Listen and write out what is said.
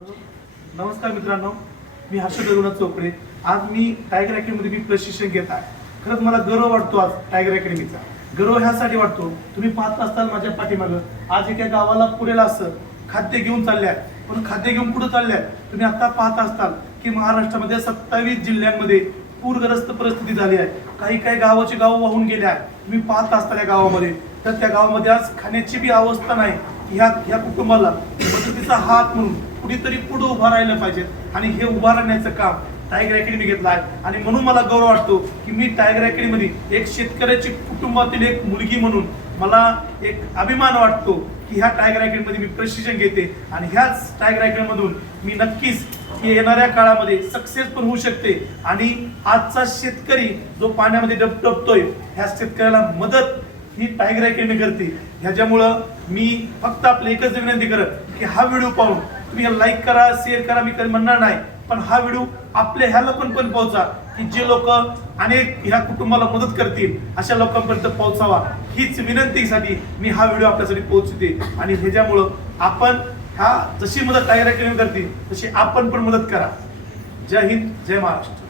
नमस्कार मित्रांनो मी हर्षद रघुनाथ चोपडे. आज मी टायगर अकॅडमीमध्ये मी प्रशिक्षण घेत आहे. खरंच मला गर्व वाटतो आज टायगर अकॅडमीचा गर्व ह्यासाठी वाटतो तुम्ही पाहत असताल माझ्या पाठीमागं. आज एका गावाला पुरेला असं खाद्य घेऊन चालले आहे पण खाद्य घेऊन कुठं चालले तुम्ही आता पाहत असताल की महाराष्ट्रामध्ये सत्तावीस जिल्ह्यांमध्ये पूरग्रस्त परिस्थिती झाली आहे. काही काही गावाचे गाव वाहून गेले आहे तुम्ही पाहत असताल या गावामध्ये. तर त्या गावामध्ये आज खाण्याची बी अवस्था नाही. ह्या ह्या कुटुंबाला मदतीचा हात म्हणून कुठेतरी पुढे उभा राहिलं पाहिजे. आणि हे उभा राहण्याचं काम टायगर अकॅडमी घेतलं आहे. आणि म्हणून मला गौरव वाटतो की मी टायगर अकॅडमीमध्ये एक शेतकऱ्याची कुटुंबातील एक मुलगी म्हणून मला एक अभिमान वाटतो की ह्या टायगर अकॅडमीमध्ये मी प्रशिक्षण घेते. आणि ह्याच टायगर अकॅडमीमधून मी नक्कीच की येणाऱ्या काळामध्ये सक्सेस पण होऊ शकते. आणि आजचा शेतकरी जो पाण्यामध्ये डबडबतोय ह्या शेतकऱ्याला मदत ही टायगर अकॅडमी करते. ह्याच्यामुळं मी फक्त आपली एकच विनंती करत की हा व्हिडिओ पाहून तुम्ही लाईक करा शेअर करा मी कधी म्हणणार नाही. पण हा व्हिडिओ आपल्या ह्या लोकांपर्यंत पोहोचा की जे लोक अनेक ह्या कुटुंबाला मदत करतील अशा लोकांपर्यंत पोहोचावा. हीच विनंतीसाठी मी हा व्हिडिओ आपल्यासाठी पोहोचते आणि ह्याच्यामुळं आपण ह्या जशी मदत टायगर अकॅडमी करतील तशी आपण पण मदत करा. जय हिंद जय महाराष्ट्र.